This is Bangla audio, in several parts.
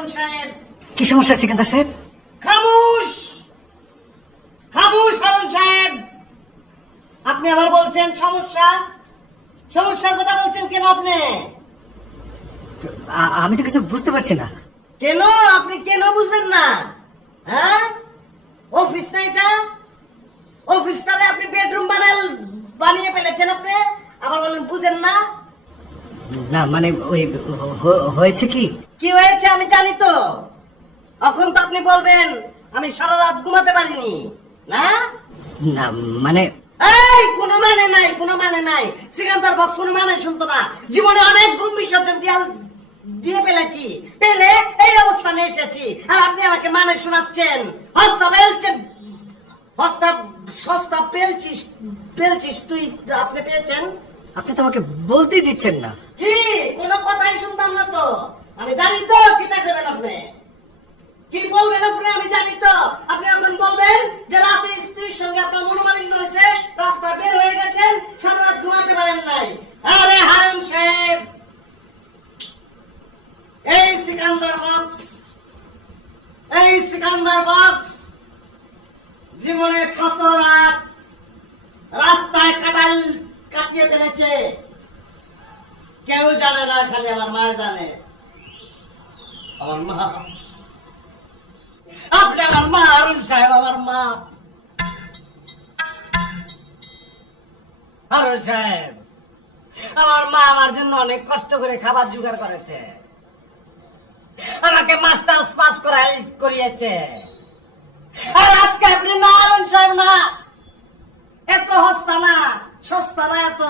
হারুন সাহেব। কি সমস্যা সিকান্দার সাহেব? খামোশ খামোশ হারুন সাহেব, আপনি আবার বলছেন সমস্যা, সমস্যার কথা বলছেন কেন আপনি? আমি তো কিছু বুঝতে পারছি না। কেন আপনি কেন বুঝবেন না? হ্যাঁ, অফিস না এটা? অফিসটারে আপনি বেডরুম বানিয়ে ফেলেছেন আপনি, আবার বলেন বুঝেন না? না মানে ওই হয়েছে কি? কি হয়েছে আমি জানি তো। এখন তো আপনি বলবেন আমি সারা রাত ঘুমাতে পারিনি, না? না মানে এই কোনো মানে নাই, কোনো মানে নাই। সিকান্দার বক্স কোনো মানে শুনতো না। জীবনে অনেক গুণ বিসর্জন দিয়ে ফেলেছি, পেলে এই অবস্থানে এসেছি, আর আপনি আমাকে মানে শোনাচ্ছেন। হস্তা পেলছেন, হস্তা সস্তা পেলছিস তুই, আপনি পেয়েছেন? আপনি তো আমাকে বলতেই দিচ্ছেন না। কি কোনো কথাই শুনতাম না তো। আমি জানি তো কি দেবেন আপনি, কি বলবেন আপনি, আমি জানি তো। আপনি এখন বলবেন যে রাতে স্ত্রীর সঙ্গে আপনার মনোমালিন্য হয়েছে, রাস্তায় বের হয়ে গেছেন, সারা রাত ঘুমাতে পারেন নাই। আরে হারুন সাহেব, এই সিকান্দার বক্স জীবনে কত রাত রাস্তায় কাটিয়ে ফেলেছে কেউ জানে না, খালি আমার মা জানে। আমার মা, আপনি আমার মা হারুন সাহেব, আমার মা। হারুন সাহেব, আমার মা আমার জন্য অনেক কষ্ট করে খাবার জোগাড় করেছে, আমাকে মাস্টার্স পাস করিয়েছে। আর আজকে আপনি না হারুন সাহেব, না এত হস্তা না, সস্তা না এত।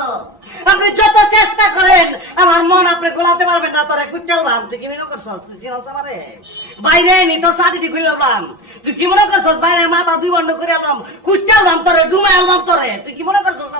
আপনি যত চেষ্টা করেন আমার মন আপনি গোলাতে পারবেন না। তোরে কুট্টাল ভাব, তুই কি মনে করছস? তুই চিনস আমারে? বাইরে নি তো সাটি খুললাম, তুই কি মনে করছস? বাইরে মাথা দুই বন্ধ করে এলাম, কুট্টাল ভাব তোরে, ডুমাই আলবাম তোরে, তুই কি মনে করছস?